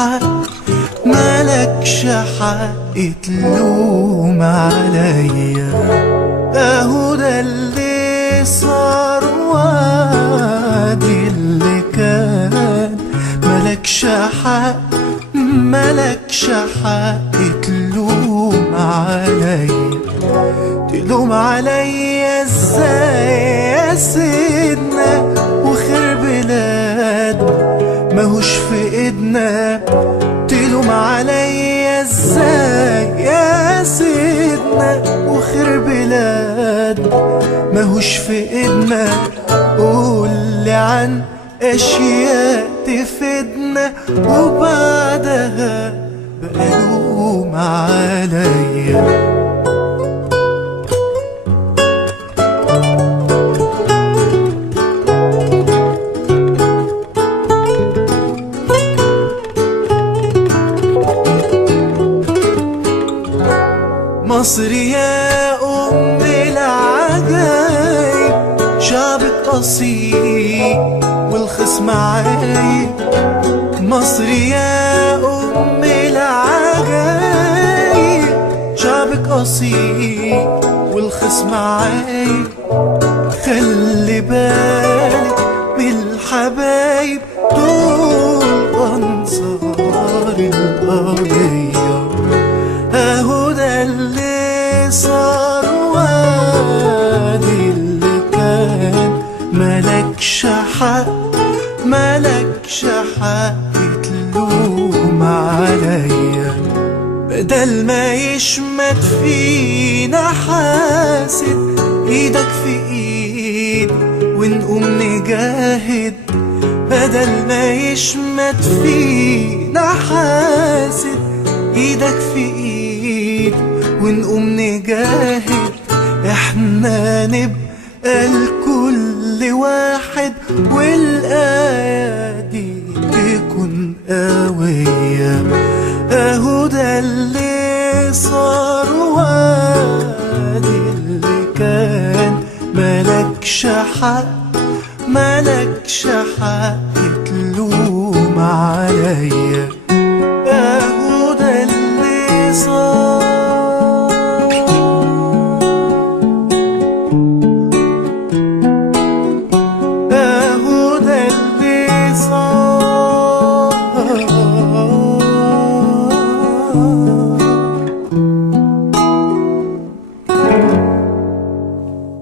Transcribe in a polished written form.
حق، مالكش حق تلوم عليا. اهو ده اللي صار وادي اللي كان، مالكش حق مالكش حق تلوم عليا. تلوم عليا ازاي يا سيدنا وخير بلاد ماهوش في ايدنا؟ تلوم عليا ازاي يا سيدنا وخير بلاد ماهوش في ايدنا؟ قولي عن اشياء تفيدنا وبعدها بقى لوم عليا. مصر يا أم العجايب، شعبك أصيل والخصم عايب. مصر يا أم العجايب، شعبك أصيل والخصم عايب. خلي بالك من الحبايب دول أنصار القضية. اهو ده اللي صار وادي اللي كان، مالكش حق مالكش حق تلوم عليا. بدل ما يشمت فينا حاسد، ايدك في ايد ونقوم نجاهد. بدل ما يشمت فينا حاسد، ايدك في ايد ونقوم نجاهد. احنا نبقى لكل واحد والايادي تكون قوية. اهو ده اللي صار وادي اللي كان، مالكش حق مالكش حق تلوم عليا. اهو ده اللي صار، اهو ده اللي صار.